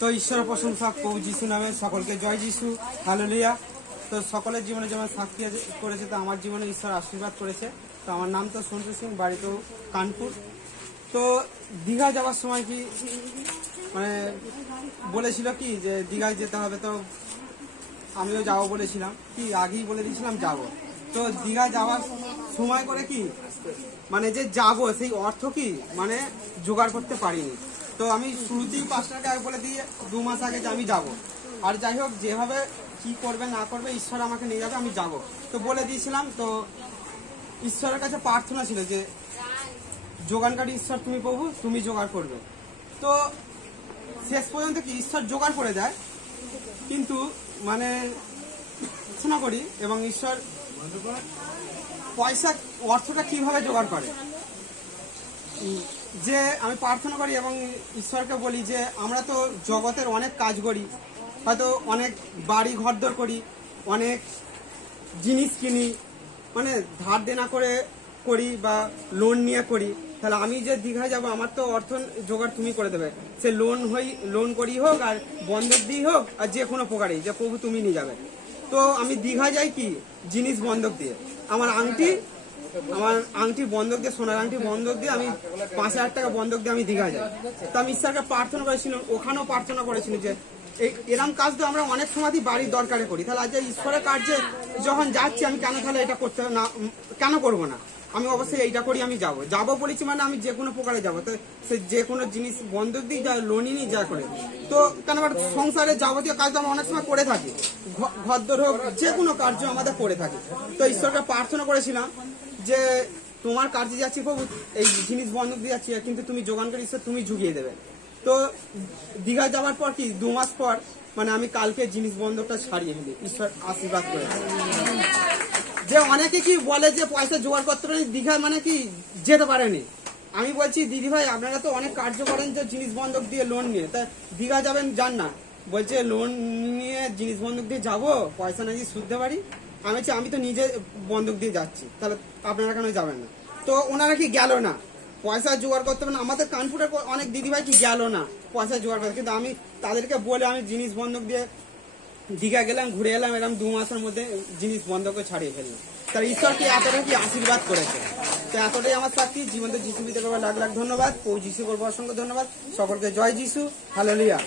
তো ঈশ্বরের প্রশংসা প্রভু যিশু নামে সকলকে জয় যিশু, হালেলুয়া। তো সকলের জীবনে যেমন সাক্ষী করেছে, তো আমার জীবনে ঈশ্বর আশীর্বাদ করেছে। তো আমার নাম তো সন্তু সিং, বাড়ি তো কানপুর। তো দীঘা যাওয়ার সময় কি মানে বলেছিল কি যে দীঘায় যেতে হবে, তো আমিও যাবো বলেছিলাম, কি আগেই বলে দিয়েছিলাম যাবো। তো দীঘা যাওয়ার সময় করে কি মানে যে যাবো সেই অর্থ কি মানে জোগাড় করতে পারিনি। তো আমি শুরুতেই 5 টাকা আগে বলে দিয়ে 2 মাস আগে যে আমি যাব। আর যাই হোক, যেভাবে কি করবে না করবে ঈশ্বর আমাকে নিয়ে যাবে, আমি যাব। তো বলে দিয়েছিলাম। তো ঈশ্বরের কাছে প্রার্থনা ছিল যে যোগানকারী ঈশ্বর তুমি প্রভু, তুমি জোগাড় করবে। তো শেষ পর্যন্ত কি ঈশ্বর জোগাড় করে দেয়, কিন্তু মানে প্রার্থনা করি এবং ঈশ্বর পয়সা অর্থটা কিভাবে জোগাড় করে, যে আমি প্রার্থনা করি এবং ঈশ্বরকে বলি যে আমরা তো জগতের অনেক কাজ করি, হয়তো অনেক বাড়ি ঘরদর করি, অনেক জিনিস কিনি, মানে ধার দেনা করে করি বা লোন নিয়ে করি। তাহলে আমি যে দীঘায় যাব আমার তো অর্থ জোগাড় তুমি করে দেবে, সে লোন করি হোক আর বন্ধক দিয়ে হোক আর যে কোনো প্রকারেই, যে প্রভু তুমি নিয়ে যাবে। তো আমি দীঘা যাই কি জিনিস বন্ধক দিয়ে, আমার আংটি বন্ধক দিয়ে, সোনার আংটি বন্ধক দিয়ে আমি 5,000 টাকা বন্ধক দিয়ে আমি দীঘা যাই। তো আমি ঈশ্বরকে প্রার্থনা করেছিলাম, ওখানেও প্রার্থনা করেছিল যে এরম কাজ তো আমরা অনেক সময় বাড়ির দরকারে করি, তাহলে আজ ঈশ্বরের কার্যে যখন যাচ্ছি আমি কেন তাহলে এটা করতে না, কেন করবো না, আমি অবশ্যই এইটা করি, আমি যাবো বলেছি মানে আমি যে কোনো প্রকারে যাবো। তো সে যে কোনো জিনিস বন্ধক দিই, যা লোনই নিই, যা করে। তো কেন আমার সংসারের যাবতীয় কাজ তো আমরা অনেক সময় করে থাকি, ঘরদোর হোক যে কোনো কার্য আমাদের করে থাকি। তো ঈশ্বরকে প্রার্থনা করেছিলাম যে তোমার কার্যে যাচ্ছি প্রভু, এই জিনিস বন্ধক দিয়ে যাচ্ছি, কিন্তু তুমি যোগানকারী ঈশ্বর, তুমি জুগিয়ে দেবে। তো দীঘা যাওয়ার পর কি 2 মাস পর মানে আমি কালকে জিনিস বন্ধকটা ছাড়িয়ে ফেলি, ঈশ্বর আশীর্বাদ করেছে। যে অনেকে কি বলে যে পয়সা জোগাড় করতে পারেনি, দীঘা মানে কি যেতে পারেনি। আমি বলছি দিদি ভাই, আপনারা তো অনেক কার্য করেন যে জিনিস বন্ধক দিয়ে লোন নিয়ে, তা দীঘা যাবেন যান না। বলছে লোন নিয়ে জিনিস বন্ধক দিয়ে যাবো, পয়সা না দিয়ে শুনতে পারি। আমি তো নিজে বন্ধক দিয়ে যাচ্ছি, তাহলে আপনারা কেন যাবেন না? তো ওনারা কি গেল না, পয়সা জোগাড় করতে পারেন। আমাদের কানপুরের অনেক দিদিভাই কি গেল না পয়সা জোগাড় করতে, কিন্তু আমি তাদেরকে বলে আমি জিনিস বন্ধক দিয়ে দীঘা গেলাম, ঘুরে এলাম, এরকম 2 মাসের মধ্যে জিনিস বন্ধকে ছাড়িয়ে ফেললাম। তার ঈশ্বরকে এতটা কি আশীর্বাদ করেছে। তো এতটাই আমার সাক্ষী। জীবন্ত যিশু বিতে করবার লাখ লাখ ধন্যবাদ, প্রভু যিশু করবো অসংখ্য ধন্যবাদ। সকলকে জয় যিশু, হালেলুয়া।